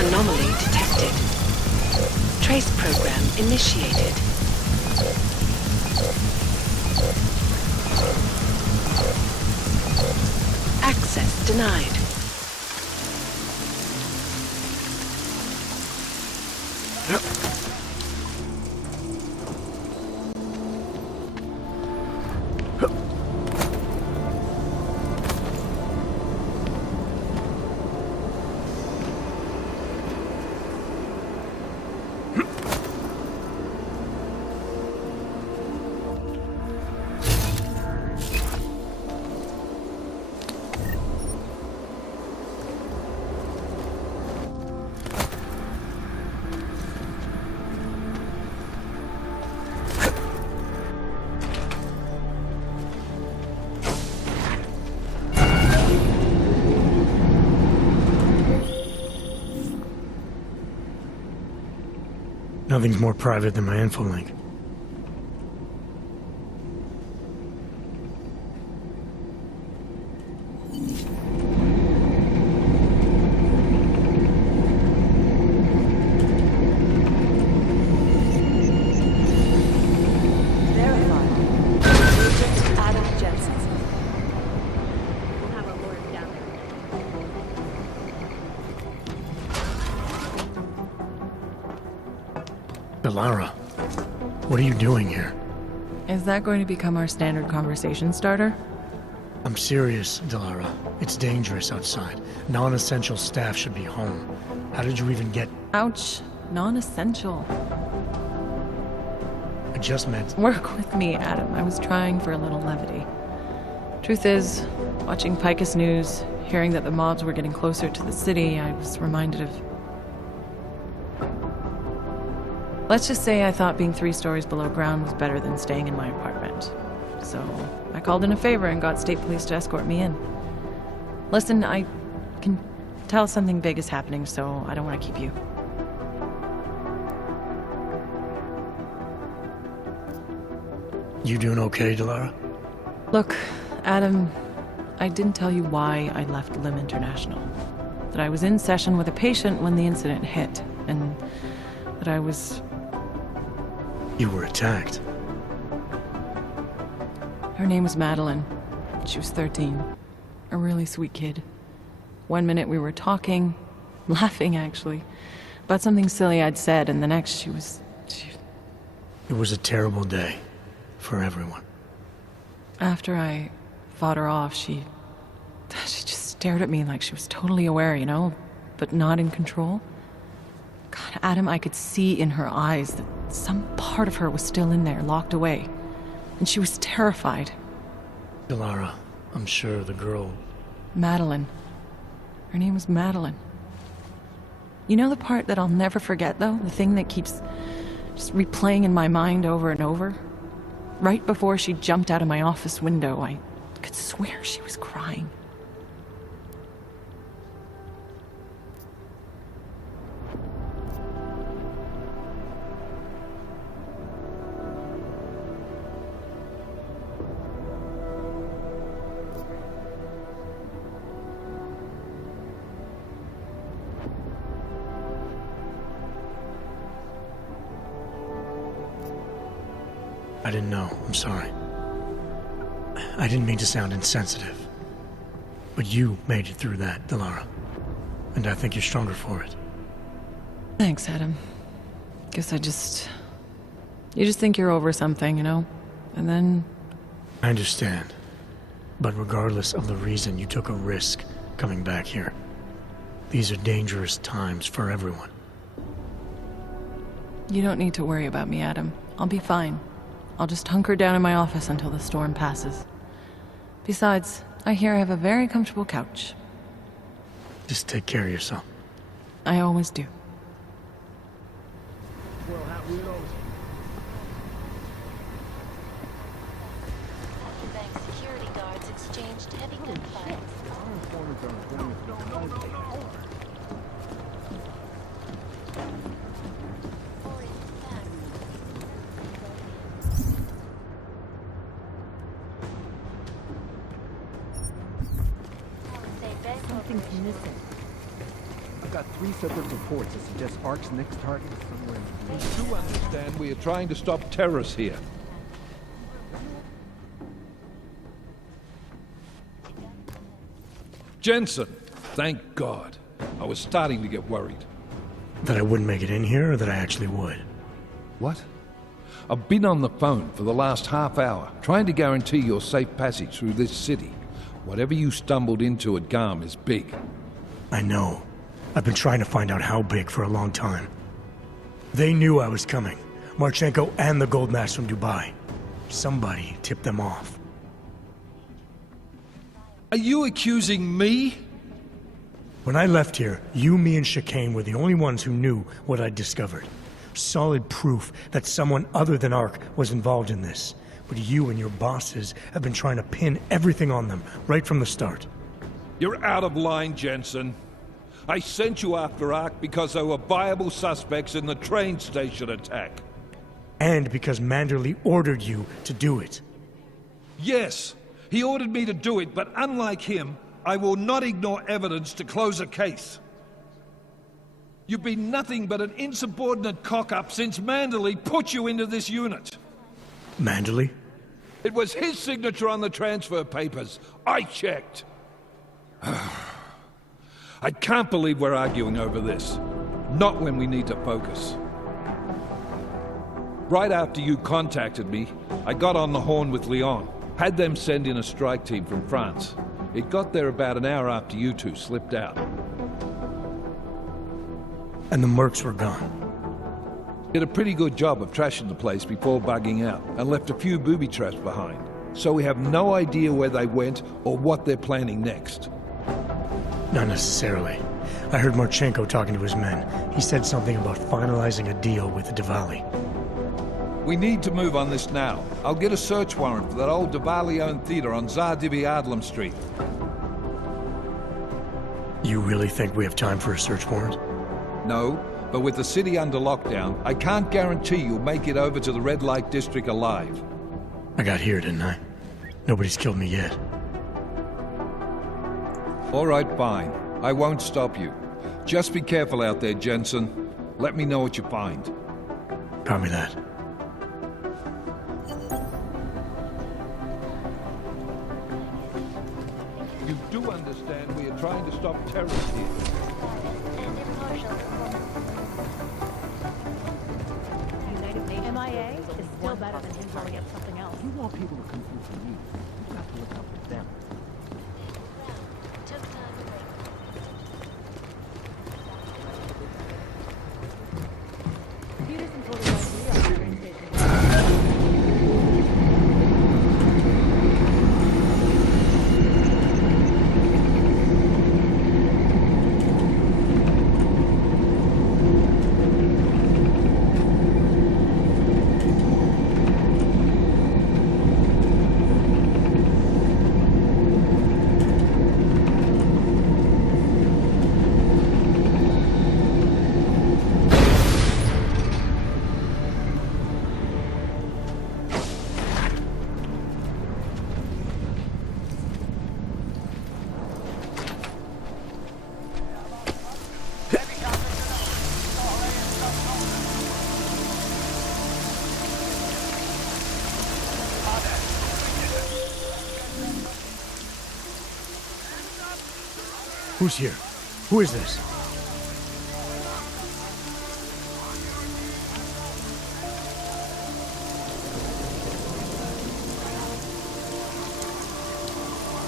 Anomaly detected. Trace program initiated. Access denied. Nothing's more private than my info link. Jensen. We'll have our lawyer down there. Delara, what are you doing here? Is that going to become our standard conversation starter? I'm serious, Delara. It's dangerous outside. Non-essential staff should be home. How did you even get... Ouch. Non-essential. I just meant... Work with me, Adam. I was trying for a little levity. Truth is, watching Picus News, hearing that the mobs were getting closer to the city, I was reminded of... Let's just say I thought being 3 stories below ground was better than staying in my apartment. So, I called in a favor and got state police to escort me in. Listen, I can tell something big is happening, so I don't want to keep you. You doing okay, Delara? Look, Adam, I didn't tell you why I left Lim International. That I was in session with a patient when the incident hit, and that I was... You were attacked. Her name was Madeline. She was 13. A really sweet kid. One minute we were talking, laughing actually, about something silly I'd said, and the next she was... It was a terrible day for everyone. After I fought her off, she just stared at me like she was totally aware, you know, but not in control. God, Adam, I could see in her eyes that some part of her was still in there, locked away. And she was terrified. Delara, I'm sure the girl... Madeline. Her name was Madeline. You know the part that I'll never forget, though? The thing that keeps just replaying in my mind over and over? Right before she jumped out of my office window, I could swear she was crying. I didn't know. I'm sorry. I didn't mean to sound insensitive. But you made it through that, Delara. And I think you're stronger for it. Thanks, Adam. Guess you just think you're over something, you know? And then... I understand. But regardless of the reason, you took a risk coming back here. These are dangerous times for everyone. You don't need to worry about me, Adam. I'll be fine. I'll just hunker down in my office until the storm passes. Besides, I hear I have a very comfortable couch. Just take care of yourself. I always do. Bank security guards exchanged heavy gunfire. Something's missing. I've got 3 separate reports that suggest Ark's next target is somewhere in the You do understand we are trying to stop terrorists here. Jensen, thank God. I was starting to get worried. That I wouldn't make it in here, or that I actually would? What? I've been on the phone for the last half hour, trying to guarantee your safe passage through this city. Whatever you stumbled into at Garm is big. I know. I've been trying to find out how big for a long time. They knew I was coming. Marchenko and the gold mask from Dubai. Somebody tipped them off. Are you accusing me? When I left here, you, me, and Chicane were the only ones who knew what I'd discovered. Solid proof that someone other than Ark was involved in this. But you and your bosses have been trying to pin everything on them, right from the start. You're out of line, Jensen. I sent you after Ark because there were viable suspects in the train station attack. And because Manderley ordered you to do it. Yes, he ordered me to do it, but unlike him, I will not ignore evidence to close a case. You've been nothing but an insubordinate cock-up since Manderley put you into this unit. Manderley? It was his signature on the transfer papers. I checked. I can't believe we're arguing over this. Not when we need to focus. Right after you contacted me, I got on the horn with Leon. Had them send in a strike team from France. It got there about an hour after you two slipped out. And the mercs were gone. Did a pretty good job of trashing the place before bugging out, and left a few booby traps behind. So we have no idea where they went or what they're planning next. Not necessarily. I heard Marchenko talking to his men. He said something about finalizing a deal with the Diwali. We need to move on this now. I'll get a search warrant for that old Diwali-owned theater on Zardivi Adlam Street. You really think we have time for a search warrant? No, but with the city under lockdown, I can't guarantee you'll make it over to the red light district alive. I got here, didn't I? Nobody's killed me yet. All right, fine. I won't stop you. Just be careful out there, Jensen. Let me know what you find. Copy that. You do understand we are trying to stop terrorists here. And impartial. MIA is still better than him blowing up something else. You want people to come through for you. You've got to look out for them. Took time away. Peterson told us we are at the train station. Who's here? Who is this?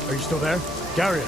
Are you still there? Daria!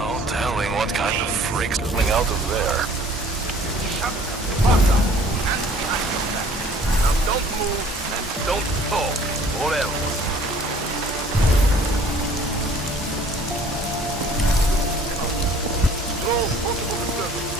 No telling what kind of freak's coming out of there. Now don't move and don't talk, or else. Control, possible disturbance.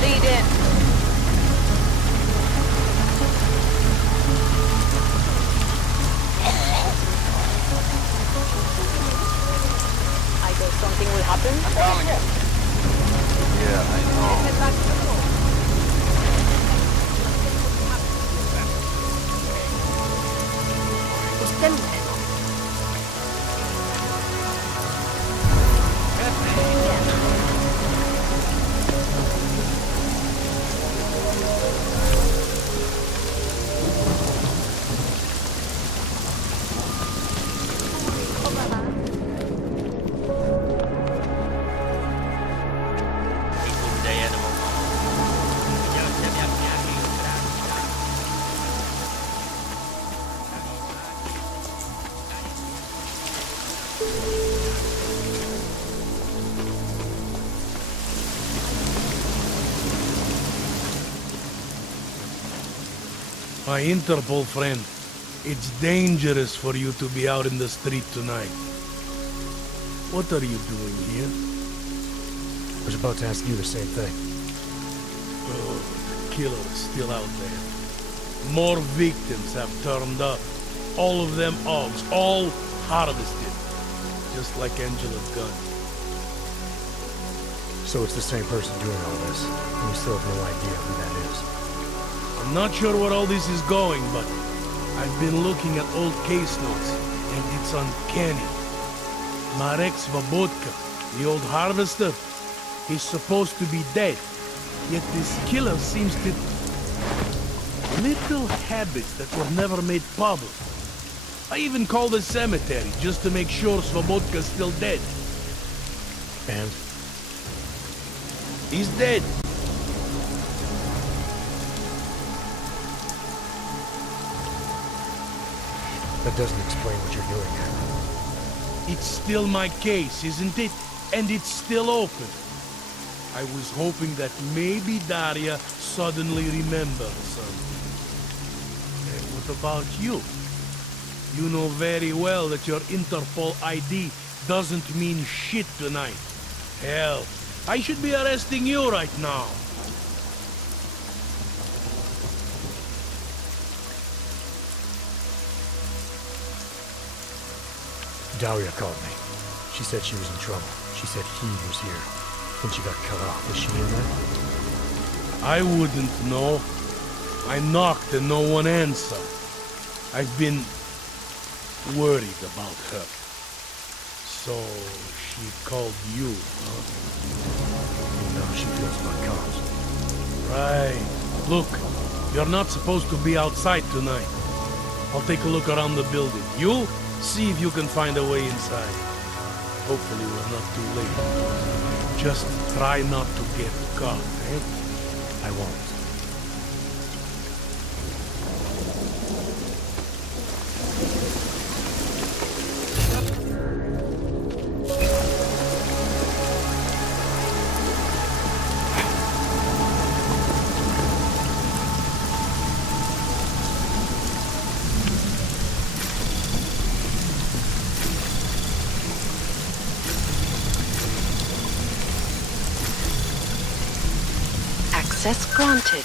Lead in. I guess something will happen. I'm calling it. Yeah, I know. Head back to the floor. Usted My Interpol friend, it's dangerous for you to be out in the street tonight. What are you doing here? I was about to ask you the same thing. Oh, the killer is still out there. More victims have turned up. All of them Augs, all harvested. Just like Angela's gun. So it's the same person doing all this, and we still have no idea who that is. I'm not sure where all this is going, but I've been looking at old case notes, and it's uncanny. Marek Svobotka, the old harvester, he's supposed to be dead. Yet this killer seems to... Little habits that were never made public. I even called the cemetery just to make sure Svobodka's still dead. And? He's dead. That doesn't explain what you're doing here. It's still my case, isn't it? And it's still open. I was hoping that maybe Daria suddenly remembered something. And what about you? You know very well that your Interpol ID doesn't mean shit tonight. Hell, I should be arresting you right now. Daria called me. She said she was in trouble. She said he was here. Then she got cut off. Is she in there? I wouldn't know. I knocked and no one answered. I've been worried about her. So she called you, huh? You know how she feels about cops. Right. Look, you're not supposed to be outside tonight. I'll take a look around the building. You see if you can find a way inside. Hopefully we're not too late. Just try not to get caught, eh? I won't. Access granted.